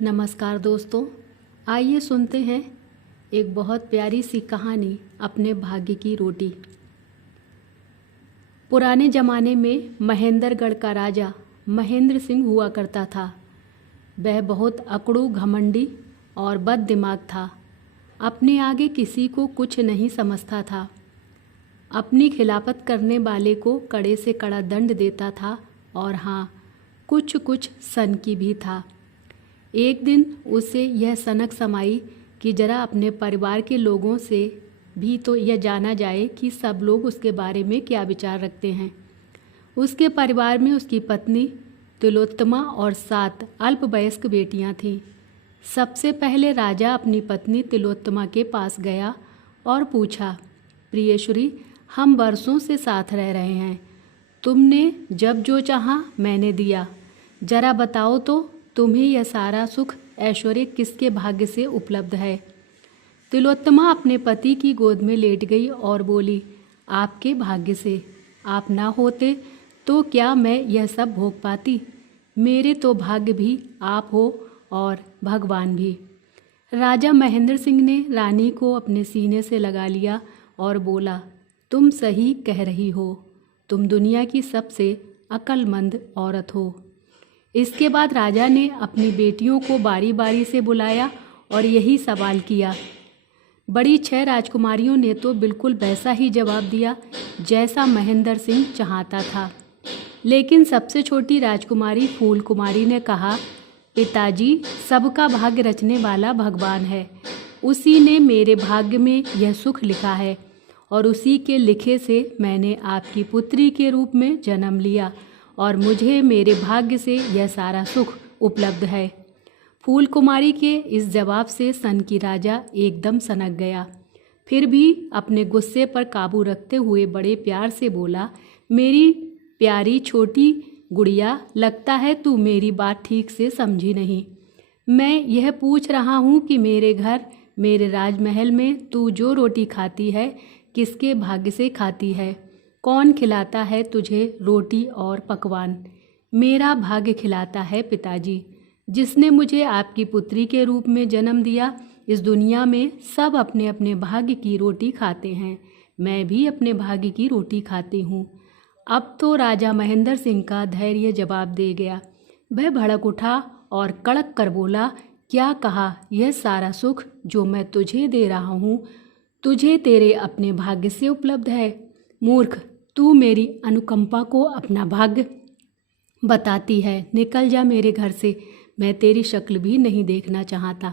नमस्कार दोस्तों, आइए सुनते हैं एक बहुत प्यारी सी कहानी अपने भाग्य की रोटी। पुराने ज़माने में महेंद्रगढ़ का राजा महेंद्र सिंह हुआ करता था। वह बहुत अकड़ू, घमंडी और बद दिमाग था। अपने आगे किसी को कुछ नहीं समझता था। अपनी खिलाफत करने वाले को कड़े से कड़ा दंड देता था और हाँ, कुछ कुछ सनकी भी था। एक दिन उसे यह सनक समाई कि जरा अपने परिवार के लोगों से भी तो यह जाना जाए कि सब लोग उसके बारे में क्या विचार रखते हैं। उसके परिवार में उसकी पत्नी तिलोत्तमा और 7 अल्पवयस्क बेटियां थीं। सबसे पहले राजा अपनी पत्नी तिलोत्तमा के पास गया और पूछा, प्रियेश्वरी, हम वर्षों से साथ रह रहे हैं। तुमने जब जो चाहा मैंने दिया। जरा बताओ तो तुम्हें यह सारा सुख ऐश्वर्य किसके भाग्य से उपलब्ध है। तिलोत्तमा अपने पति की गोद में लेट गई और बोली, आपके भाग्य से। आप ना होते तो क्या मैं यह सब भोग पाती। मेरे तो भाग्य भी आप हो और भगवान भी। राजा महेंद्र सिंह ने रानी को अपने सीने से लगा लिया और बोला, तुम सही कह रही हो। तुम दुनिया की सबसे अक्लमंद औरत हो। इसके बाद राजा ने अपनी बेटियों को बारी बारी से बुलाया और यही सवाल किया। बड़ी 6 राजकुमारियों ने तो बिल्कुल वैसा ही जवाब दिया जैसा महेंद्र सिंह चाहता था। लेकिन सबसे छोटी राजकुमारी फूल कुमारी ने कहा, पिताजी, सबका भाग्य रचने वाला भगवान है। उसी ने मेरे भाग्य में यह सुख लिखा है और उसी के लिखे से मैंने आपकी पुत्री के रूप में जन्म लिया और मुझे मेरे भाग्य से यह सारा सुख उपलब्ध है। फूल कुमारी के इस जवाब से सनकी राजा एकदम सनक गया। फिर भी अपने गुस्से पर काबू रखते हुए बड़े प्यार से बोला, मेरी प्यारी छोटी गुड़िया, लगता है तू मेरी बात ठीक से समझी नहीं। मैं यह पूछ रहा हूँ कि मेरे घर, मेरे राजमहल में तू जो रोटी खाती है किसके भाग्य से खाती है। कौन खिलाता है तुझे रोटी और पकवान। मेरा भाग्य खिलाता है पिताजी, जिसने मुझे आपकी पुत्री के रूप में जन्म दिया। इस दुनिया में सब अपने अपने भाग्य की रोटी खाते हैं। मैं भी अपने भाग्य की रोटी खाती हूँ। अब तो राजा महेंद्र सिंह का धैर्य जवाब दे गया। वह भड़क उठा और कड़क कर बोला, क्या कहा। यह सारा सुख जो मैं तुझे दे रहा हूँ तुझे तेरे अपने भाग्य से उपलब्ध है। मूर्ख, तू मेरी अनुकंपा को अपना भाग्य बताती है। निकल जा मेरे घर से, मैं तेरी शक्ल भी नहीं देखना चाहता।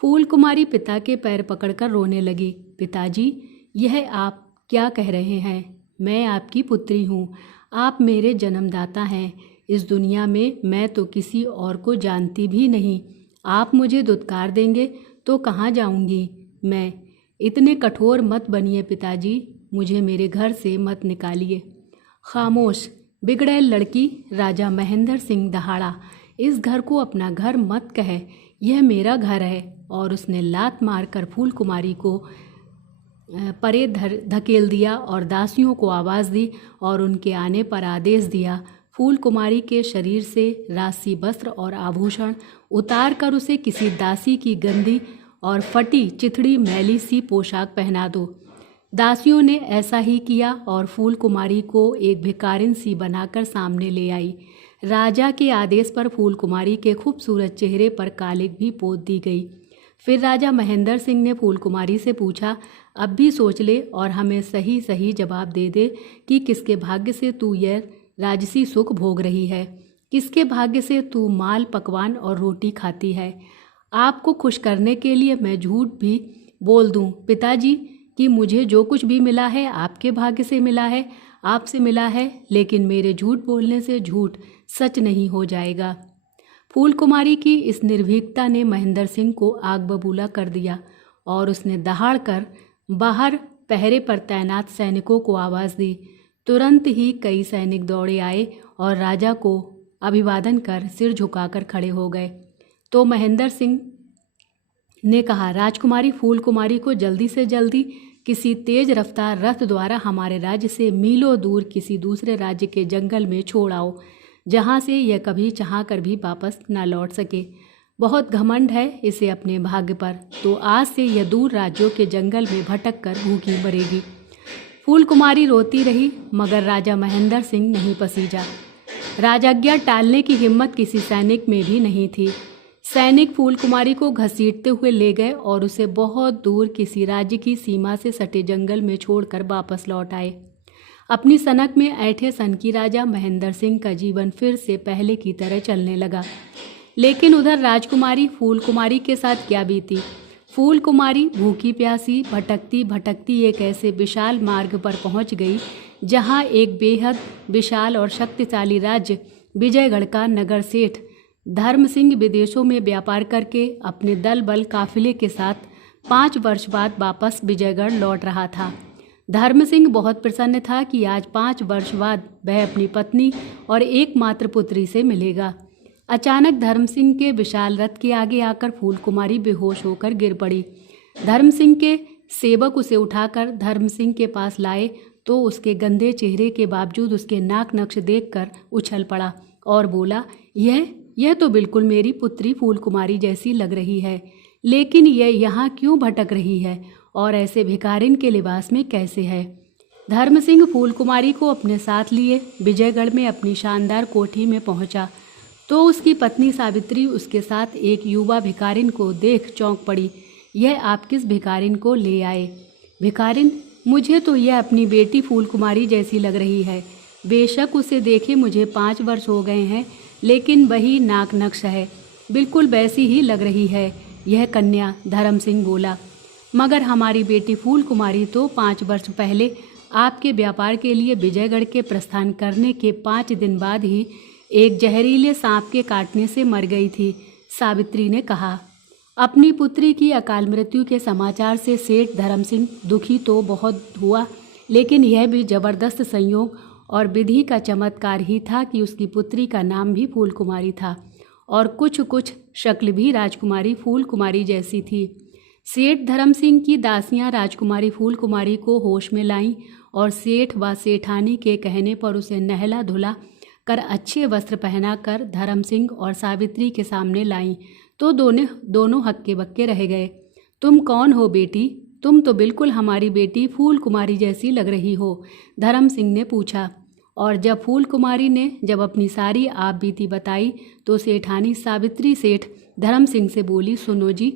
फूल कुमारी पिता के पैर पकड़कर रोने लगी। पिताजी, यह आप क्या कह रहे हैं। मैं आपकी पुत्री हूँ, आप मेरे जन्मदाता हैं। इस दुनिया में मैं तो किसी और को जानती भी नहीं। आप मुझे दुत्कार देंगे तो कहाँ जाऊँगी मैं। इतने कठोर मत बनिए पिताजी, मुझे मेरे घर से मत निकालिए। खामोश, बिगड़ैल लड़की, राजा महेंद्र सिंह दहाड़ा। इस घर को अपना घर मत कह, यह मेरा घर है। और उसने लात मारकर फूल कुमारी को परे धकेल दिया और दासियों को आवाज़ दी और उनके आने पर आदेश दिया। फूल कुमारी के शरीर से राशि वस्त्र और आभूषण उतार कर उसे किसी दासी की गंदी और फटी चिथड़ी मैली सी पोशाक पहना दो। दासियों ने ऐसा ही किया और फूल कुमारी को एक भिखारिन सी बनाकर सामने ले आई। राजा के आदेश पर फूल कुमारी के खूबसूरत चेहरे पर कालिक भी पोत दी गई। फिर राजा महेंद्र सिंह ने फूल कुमारी से पूछा, अब भी सोच ले और हमें सही सही जवाब दे दे कि किसके भाग्य से तू यह राजसी सुख भोग रही है। किसके भाग्य से तू माल, पकवान और रोटी खाती है। आपको खुश करने के लिए मैं झूठ भी बोल दूं पिताजी कि मुझे जो कुछ भी मिला है आपके भाग्य से मिला है, आपसे मिला है, लेकिन मेरे झूठ बोलने से झूठ सच नहीं हो जाएगा। फूल कुमारी की इस निर्भीकता ने महेंद्र सिंह को आग बबूला कर दिया और उसने दहाड़ कर बाहर पहरे पर तैनात सैनिकों को आवाज़ दी। तुरंत ही कई सैनिक दौड़े आए और राजा को अभिवादन कर सिर झुकाकर खड़े हो गए। तो महेंद्र सिंह ने कहा, राजकुमारी फूल कुमारी को जल्दी से जल्दी किसी तेज रफ्तार रथ द्वारा हमारे राज्य से मीलों दूर किसी दूसरे राज्य के जंगल में छोड़ आओ, जहाँ से यह कभी चाह कर भी वापस न लौट सके। बहुत घमंड है इसे अपने भाग्य पर, तो आज से यह दूर राज्यों के जंगल में भटक कर भूखी मरेगी। फूल कुमारी रोती रही, मगर राजा महेंद्र सिंह नहीं पसीजा। राजाज्ञा टालने की हिम्मत किसी सैनिक में भी नहीं थी। सैनिक फूल कुमारी को घसीटते हुए ले गए और उसे बहुत दूर किसी राज्य की सीमा से सटे जंगल में छोड़कर वापस लौट आए। अपनी सनक में ऐंठे सनकी राजा महेंद्र सिंह का जीवन फिर से पहले की तरह चलने लगा। लेकिन उधर राजकुमारी फूल कुमारी के साथ क्या बीती। फूल कुमारी भूखी प्यासी भटकती भटकती एक ऐसे विशाल मार्ग पर पहुंच गई जहां एक बेहद विशाल और शक्तिशाली राज्य विजयगढ़ का नगर सेठ धर्म सिंह विदेशों में व्यापार करके अपने दल बल काफिले के साथ 5 वर्ष बाद वापस विजयगढ़ लौट रहा था। धर्म सिंह बहुत प्रसन्न था कि आज 5 वर्ष बाद वह अपनी पत्नी और एकमात्र पुत्री से मिलेगा। अचानक धर्म सिंह के विशाल रथ के आगे आकर फूल कुमारी बेहोश होकर गिर पड़ी। धर्म सिंह के सेवक उसे उठाकर धर्म सिंह के पास लाए तो उसके गंदे चेहरे के बावजूद उसके नाक नक्श देखकर उछल पड़ा और बोला, यह तो बिल्कुल मेरी पुत्री फूल कुमारी जैसी लग रही है, लेकिन यह यहाँ क्यों भटक रही है और ऐसे भिखारिन के लिबास में कैसे है। धर्म सिंह फूल कुमारी को अपने साथ लिए विजयगढ़ में अपनी शानदार कोठी में पहुंचा तो उसकी पत्नी सावित्री उसके साथ एक युवा भिखारिन को देख चौंक पड़ी। यह आप किस भिखारिन को ले आए? भिखारिन, मुझे तो यह अपनी बेटी फूल कुमारी जैसी लग रही है। बेशक उसे देखे मुझे 5 वर्ष हो गए हैं, लेकिन वही नाक नक्श है, बिल्कुल वैसी ही लग रही है यह कन्या। धर्म सिंह बोला, मगर हमारी बेटी फूल कुमारी तो 5 वर्ष पहले आपके व्यापार के लिए विजयगढ़ के प्रस्थान करने के 5 दिन बाद ही एक जहरीले सांप के काटने से मर गई थी। सावित्री ने कहा। अपनी पुत्री की अकाल मृत्यु के समाचार से सेठ धर्म सिंह दुखी तो बहुत हुआ, लेकिन यह भी जबरदस्त संयोग और विधि का चमत्कार ही था कि उसकी पुत्री का नाम भी फूल कुमारी था और कुछ शक्ल भी राजकुमारी फूल कुमारी जैसी थी। सेठ धर्म सिंह की दासियां राजकुमारी फूल कुमारी को होश में लाईं और सेठ व सेठानी के कहने पर उसे नहला धुला कर अच्छे वस्त्र पहनाकर धर्म सिंह और सावित्री के सामने लाईं तो दोनों हक्के बक्के रह गए। तुम कौन हो बेटी? तुम तो बिल्कुल हमारी बेटी फूल कुमारी जैसी लग रही हो, धर्म सिंह ने पूछा। और जब फूल कुमारी ने अपनी सारी आप बीती बताई तो सेठानी सावित्री सेठ धर्म सिंह से बोली, सुनो जी,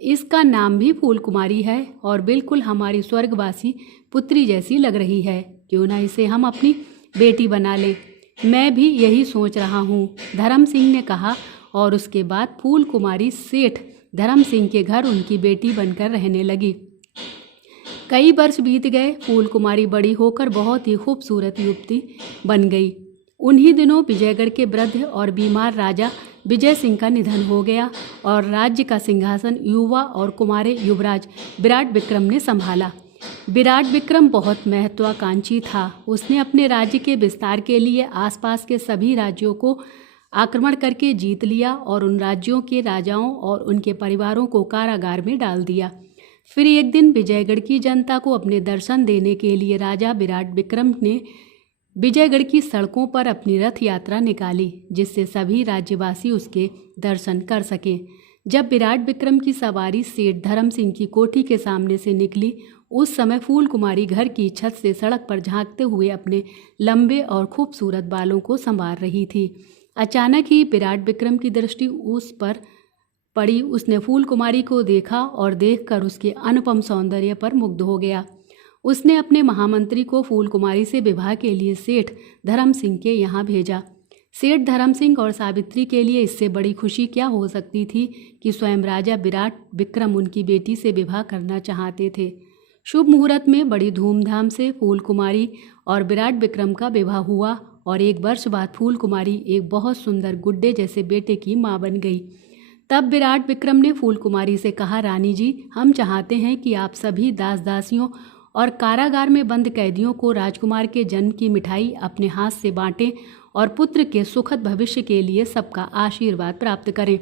इसका नाम भी फूल कुमारी है और बिल्कुल हमारी स्वर्गवासी पुत्री जैसी लग रही है, क्यों ना इसे हम अपनी बेटी बना ले। मैं भी यही सोच रहा हूँ, धर्म सिंह ने कहा। और उसके बाद फूल कुमारी सेठ धर्म सिंह के घर उनकी बेटी बनकर रहने लगी। कई वर्ष बीत गए। फूल कुमारी बड़ी होकर बहुत ही खूबसूरत युवती बन गई। उन्हीं दिनों विजयगढ़ के वृद्ध और बीमार राजा विजय सिंह का निधन हो गया और राज्य का सिंहासन युवा और कुमारे युवराज विराट विक्रम ने संभाला। विराट विक्रम बहुत महत्वाकांक्षी था। उसने अपने राज्य के विस्तार के लिए आसपास के सभी राज्यों को आक्रमण करके जीत लिया और उन राज्यों के राजाओं और उनके परिवारों को कारागार में डाल दिया। फिर एक दिन विजयगढ़ की जनता को अपने दर्शन देने के लिए राजा विराट विक्रम ने विजयगढ़ की सड़कों पर अपनी रथ यात्रा निकाली, जिससे सभी राज्यवासी उसके दर्शन कर सकें। जब विराट विक्रम की सवारी सेठ धर्म सिंह की कोठी के सामने से निकली, उस समय फूल कुमारी घर की छत से सड़क पर झांकते हुए अपने लंबे और खूबसूरत बालों को संवार रही थी। अचानक ही विराट विक्रम की दृष्टि उस पर पड़ी। उसने फूल कुमारी को देखा और देखकर उसके अनुपम सौंदर्य पर मुग्ध हो गया। उसने अपने महामंत्री को फूल कुमारी से विवाह के लिए सेठ धर्म सिंह के यहाँ भेजा। सेठ धर्म सिंह और सावित्री के लिए इससे बड़ी खुशी क्या हो सकती थी कि स्वयं राजा विराट विक्रम उनकी बेटी से विवाह करना चाहते थे। शुभ मुहूर्त में बड़ी धूमधाम से फूल कुमारी और विराट विक्रम का विवाह हुआ और 1 वर्ष बाद फूल कुमारी एक बहुत सुंदर गुड्डे जैसे बेटे की मां बन गई। तब विराट विक्रम ने फूल कुमारी से कहा, रानी जी, हम चाहते हैं कि आप सभी दास दासियों और कारागार में बंद कैदियों को राजकुमार के जन्म की मिठाई अपने हाथ से बांटें और पुत्र के सुखद भविष्य के लिए सबका आशीर्वाद प्राप्त करें।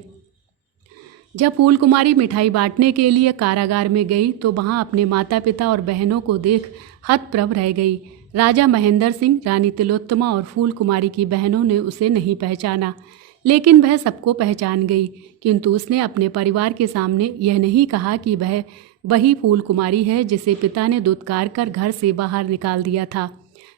जब फूल कुमारी मिठाई बांटने के लिए कारागार में गई तो वहां अपने माता पिता और बहनों को देख हतप्रभ रह गई। राजा महेंद्र सिंह, रानी तिलोत्तमा और फूल कुमारी की बहनों ने उसे नहीं पहचाना, लेकिन वह सबको पहचान गई, किंतु उसने अपने परिवार के सामने यह नहीं कहा कि वह वही फूल कुमारी है जिसे पिता ने दुत्कार कर घर से बाहर निकाल दिया था।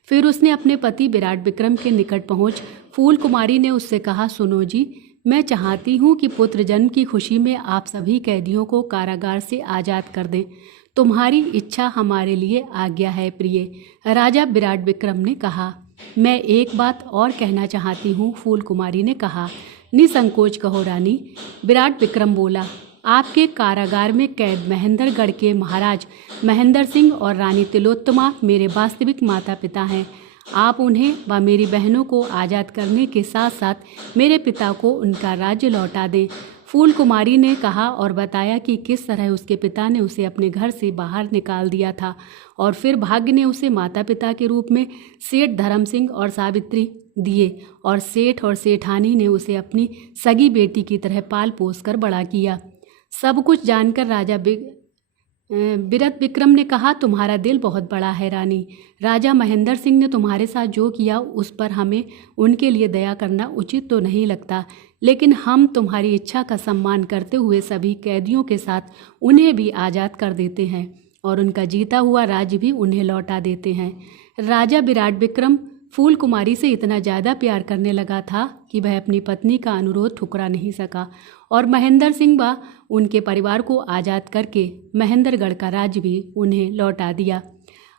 फिर उसने अपने पति विराट विक्रम के निकट पहुंच फूल कुमारी ने उससे कहा, सुनो जी, मैं चाहती हूँ कि पुत्र जन्म की खुशी में आप सभी कैदियों को कारागार से आज़ाद कर दें। तुम्हारी इच्छा हमारे लिए आज्ञा है प्रिय। राजा विराट विक्रम ने कहा, मैं एक बात और कहना चाहती हूँ। फूल कुमारी ने कहा, निसंकोच कहो रानी। विराट विक्रम बोला, आपके कारागार में कैद महेंद्रगढ़ के महाराज महेंद्र सिंह और रानी तिलोत्तमा मेरे वास्तविक माता पिता हैं। आप उन्हें व मेरी बहनों को आज़ाद करने के साथ साथ मेरे पिता को उनका राज्य लौटा दें। फूल कुमारी ने कहा और बताया कि किस तरह उसके पिता ने उसे अपने घर से बाहर निकाल दिया था और फिर भाग्य ने उसे माता पिता के रूप में सेठ धर्म सिंह और सावित्री दिए और सेठ और सेठानी ने उसे अपनी सगी बेटी की तरह पाल पोस कर बड़ा किया। सब कुछ जानकर राजा विरत विक्रम ने कहा, तुम्हारा दिल बहुत बड़ा है रानी। राजा महेंद्र सिंह ने तुम्हारे साथ जो किया उस पर हमें उनके लिए दया करना उचित तो नहीं लगता, लेकिन हम तुम्हारी इच्छा का सम्मान करते हुए सभी कैदियों के साथ उन्हें भी आज़ाद कर देते हैं और उनका जीता हुआ राज्य भी उन्हें लौटा देते हैं। राजा विराट विक्रम फूल कुमारी से इतना ज़्यादा प्यार करने लगा था कि वह अपनी पत्नी का अनुरोध ठुकरा नहीं सका और महेंद्र सिंह व उनके परिवार को आज़ाद करके महेंद्रगढ़ का राज्य भी उन्हें लौटा दिया।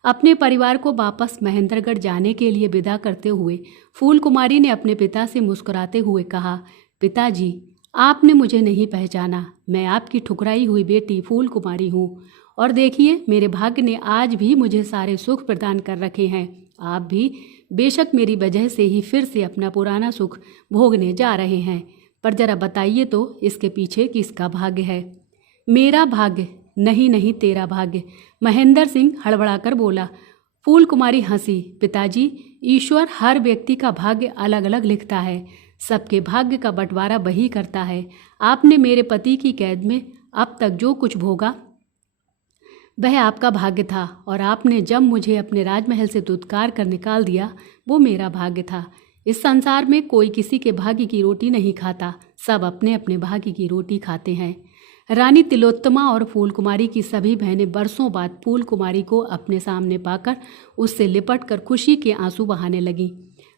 अपने परिवार को वापस महेंद्रगढ़ जाने के लिए विदा करते हुए फूल कुमारी ने अपने पिता से मुस्कुराते हुए कहा, पिताजी, आपने मुझे नहीं पहचाना। मैं आपकी ठुकराई हुई बेटी फूल कुमारी हूँ और देखिए, मेरे भाग्य ने आज भी मुझे सारे सुख प्रदान कर रखे हैं। आप भी बेशक मेरी वजह से ही फिर से अपना पुराना सुख भोगने जा रहे हैं, पर जरा बताइए तो इसके पीछे किसका भाग्य है? मेरा भाग्य? नहीं नहीं, तेरा भाग्य, महेंद्र सिंह हड़बड़ाकर बोला। फूल कुमारी हंसी, पिताजी, ईश्वर हर व्यक्ति का भाग्य अलग अलग लिखता है, सबके भाग्य का बंटवारा वही करता है। आपने मेरे पति की कैद में अब तक जो कुछ भोगा वह आपका भाग्य था और आपने जब मुझे अपने राजमहल से दुत्कार कर निकाल दिया वो मेरा भाग्य था। इस संसार में कोई किसी के भाग्य की रोटी नहीं खाता, सब अपने अपने भाग्य की रोटी खाते हैं। रानी तिलोत्तमा और फूल कुमारी की सभी बहनें बरसों बाद फूल कुमारी को अपने सामने पाकर उससे लिपट कर खुशी के आंसू बहाने लगीं।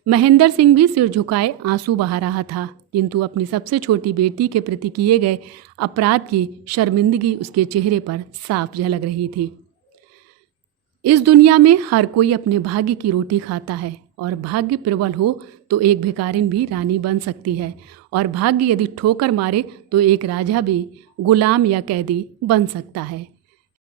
महेंद्र सिंह भी सिर झुकाए आंसू बहा रहा था, किंतु अपनी सबसे छोटी बेटी के प्रति किए गए अपराध की शर्मिंदगी उसके चेहरे पर साफ झलक रही थी। इस दुनिया में हर कोई अपने भाग्य की रोटी खाता है और भाग्य प्रबल हो तो एक भिखारिन भी रानी बन सकती है और भाग्य यदि ठोकर मारे तो एक राजा भी गुलाम या कैदी बन सकता है।